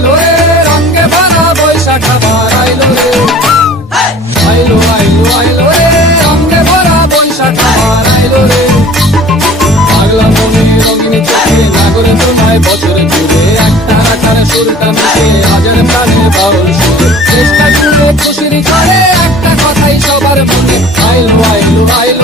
আইলো রে রঙে ভরা বৈশাখ আবার আইলো রে আইলো আইলো আইলো রে রঙে ভরা বৈশাখ আবার আইলো রে পাগলা মনে রঙিন চোখে নাগরে তোমায় বছরে ঘুরে একটা আকারে সুরটা মিশে আজের প্রাণে বাউল সুরে চেষ্টা করে খুশির করে একটা কথাই সবার মনে আইলো আইলো আইলো